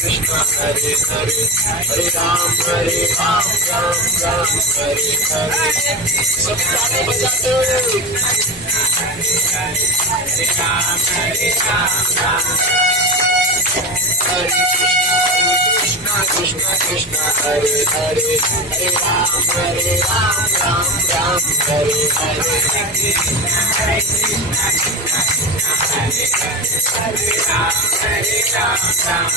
Krishna Hare Hare Hare Ram Ram Ram Hare Hare सब ताली बजाते हुए Hare Krishna Krishna Krishna Hare Hare Hare Ram Ram Ram Hare Hare Hare Krishna Krishna Krishna Hare Hare Hare Ram Ram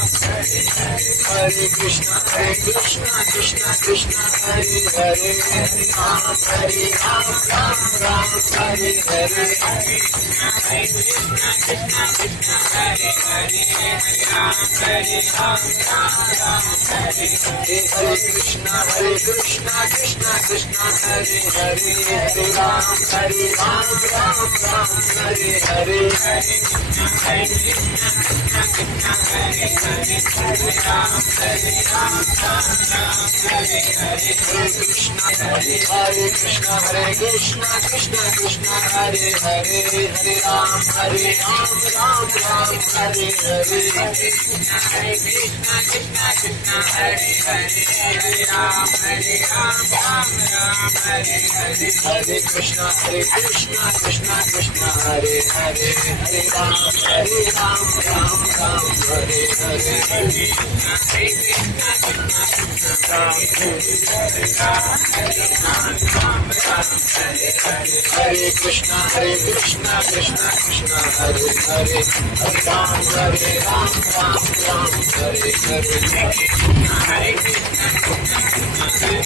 Hare Hare Hare Krishna Krishna Krishna Hare Hare Hare Ram Ram Hare Hare Hare Krishna Krishna Krishna Hare Hare Hare Ram Hare Krishna Krishna Krishna Hare Hare Hare Ram Hare Hare Krishna Krishna Krishna Hare Hare Hare Ram Ram Hare Hare